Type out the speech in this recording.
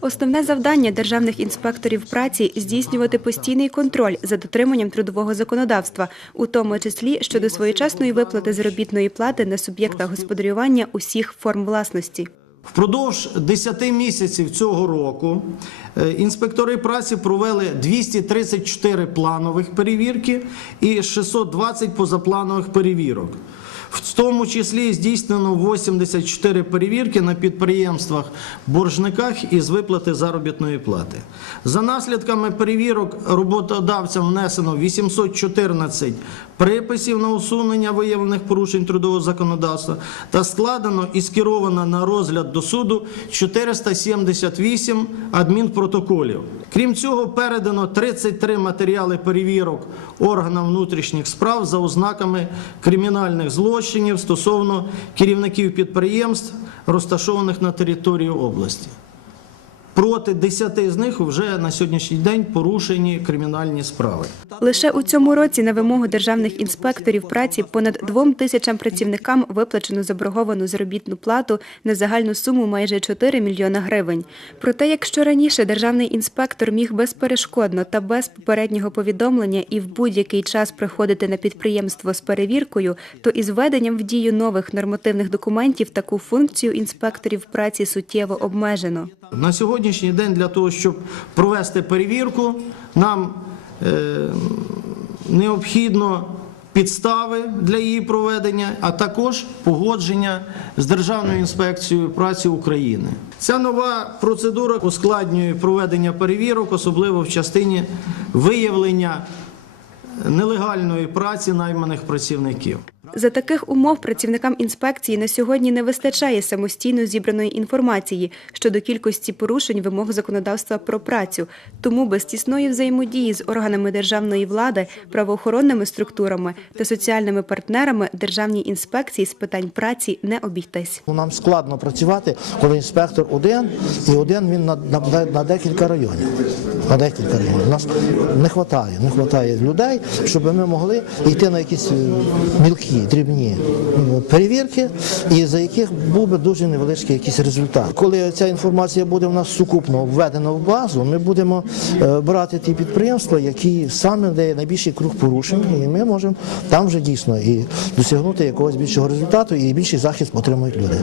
Основне завдання державних інспекторів праці здійснювати постійний контроль за дотриманням трудового законодавства, у тому числі щодо своєчасної виплати заробітної плати на суб'єктах господарювання усіх форм власності. Впродовж 10 місяців цього року е, інспектори праці провели 234 планових перевірки і 620 позапланових перевірок. В тому числі здійснено 84 перевірки на підприємствах боржниках із виплати заробітної плати. За наслідками перевірок роботодавцям внесено 814 приписів на усунення виявлених порушень трудового законодавства та складено і скеровано на розгляд до суду 478 адмінпротоколів. Крім цього, передано 33 матеріали перевірок органам внутрішніх справ за ознаками кримінальних злочинів стосовно керівників підприємств, розташованих на території області. Проти 10 з них вже на сьогоднішній день порушені кримінальні справи. Лише у цьому році на вимогу державних інспекторів праці понад двом тисячам працівникам виплачено заборговану заробітну плату на загальну суму майже 4 мільйона гривень. Проте, якщо раніше державний інспектор міг безперешкодно та без попереднього повідомлення і в будь-який час приходити на підприємство з перевіркою, то із введенням в дію нових нормативних документів таку функцію інспекторів праці суттєво обмежено. На сьогоднішній день для того, щоб провести перевірку, нам е, необхідно підстави для її проведення, а також погодження з Державною інспекцією праці України. Ця нова процедура ускладнює проведення перевірок, особливо в частині виявлення нелегальної праці найманих працівників. За таких умов працівникам інспекції на сьогодні не вистачає самостійно зібраної інформації щодо кількості порушень вимог законодавства про працю. Тому без тісної взаємодії з органами державної влади, правоохоронними структурами та соціальними партнерами державній інспекції з питань праці не обійтись. Ну, Нам складно працювати, коли інспектор один, і один він на, на, на декілька районів. На декілька районів. Нас не вистачає, не вистачає людей, щоб ми могли йти на якісь е, мілкі, дрібні перевірки, і за яких був би дуже невеличкий якийсь результат. Коли ця інформація буде в нас сукупно введена в базу, ми будемо е, брати ті підприємства, які саме де найбільший круг порушень, і ми можемо там вже дійсно і досягнути якогось більшого результату, і більший захист отримують люди.